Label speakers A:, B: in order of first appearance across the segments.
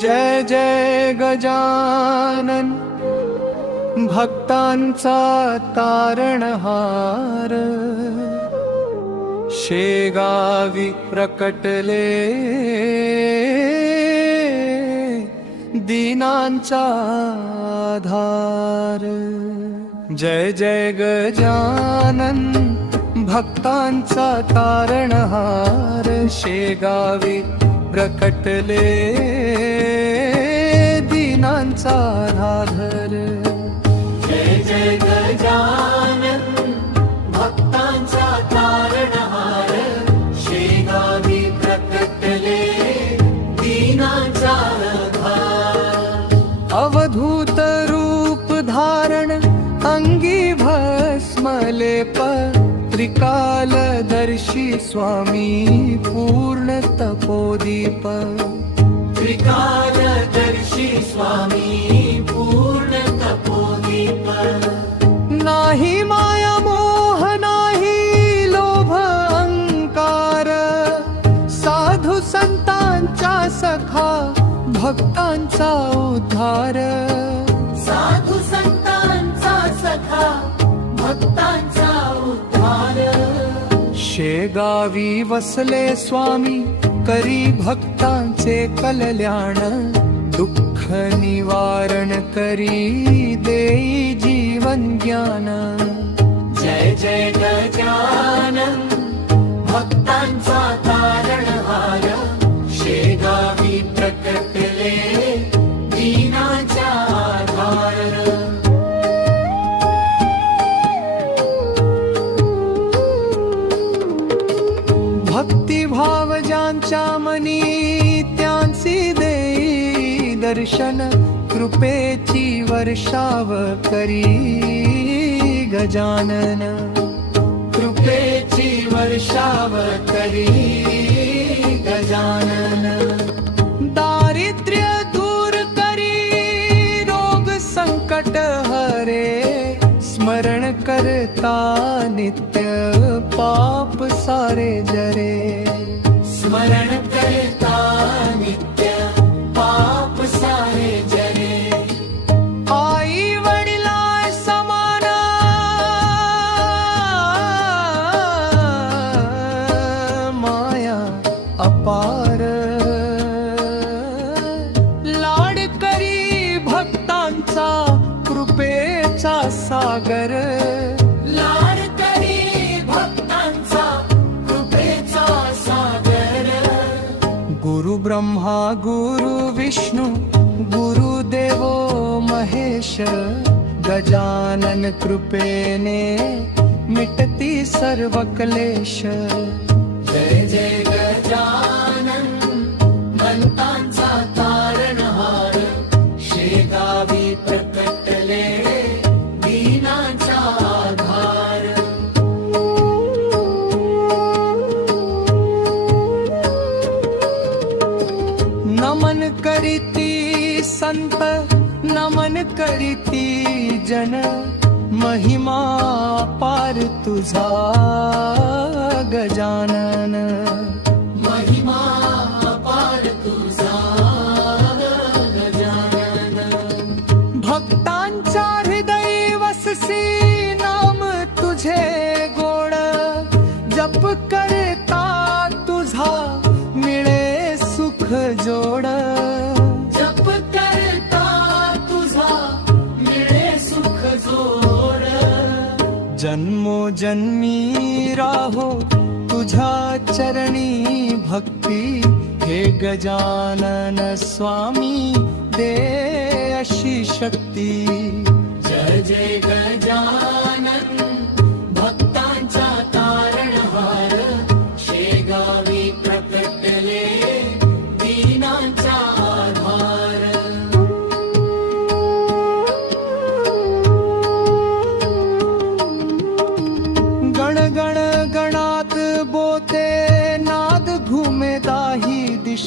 A: जय जय गजानन भक्तांचा तारणहार शेगावी प्रकटले दीनांचा आधार जय जय गजानन भक्तांचा तारणहार शेगावी प्रकटले धर
B: जय जय गजानन भक्तांचा तारणहार प्रकटले
A: अवधूत रूप धारण अंगी त्रिकाल दर्शी स्वामी पूर्ण तपोदीप
B: त्रिकाल श्री स्वामी पूर्ण तपोदीप
A: नाही माया मोह नाही लोभ अंकार साधू संतांचा सखा भक्तांचा उद्धार
B: साधू संतांचा सखा भक्तांचा उद्धार
A: शेगावी वसले स्वामी करी भक्तांचे कल्याण निवारण करी दे जीवन ज्ञान
B: जय जय
A: ज्ञान हारा दर्शन कृपेची वर्षाव करी गजानन
B: कृपेची वर्षाव करी गजानन
A: दारिद्र्य दूर करी रोग संकट हरे स्मरण करता नित्य पाप सारे जरे
B: स्मरण
A: गुरु ब्रह्मा गुरु गुरु गुरुदेवो महेश कृपेने मिटति सर्वकलेश
B: जय जय
A: गजान करिती संत नमन करीती जन महिमा पार तुझा गजानन जन्मी राहो तुझा चरणी भक्ति हे गजानन स्वामी दे अशी शक्ति
B: गजान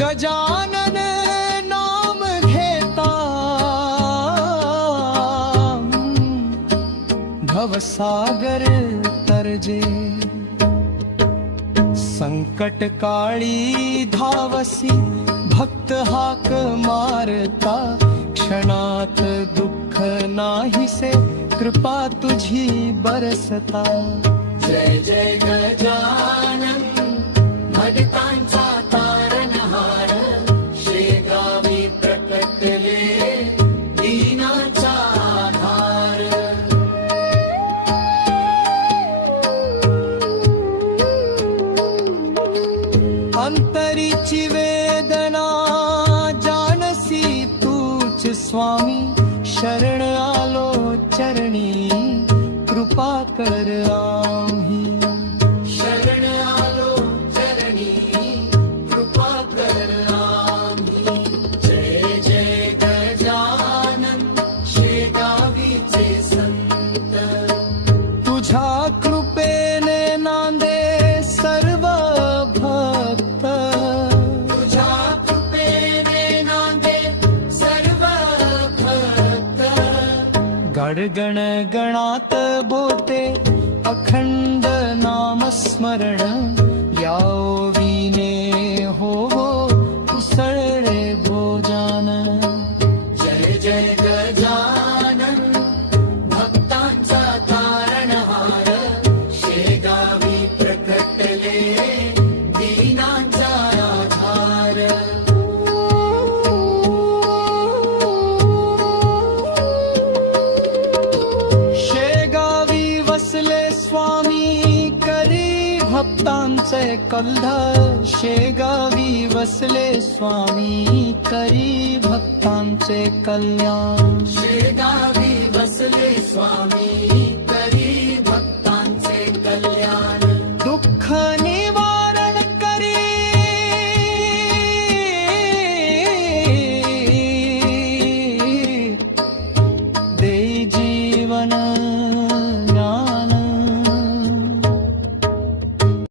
B: गजानन
A: नाम घेता भवसागर तरजे संकटकाळी धावसी भक्त हाक मारता क्षणात दुःख नाहिसे कृपा तुझी बरसता
B: जय जय गजानन मदत
A: अन्तरिचि वेदना जानसि स्वामी शरण आलो चरणी कृपा कर
B: आम
A: गण गणात कल्धा शेगावी वसले स्वामी करी भक्तांचे कल्याण
B: शेगावी वसले स्वामी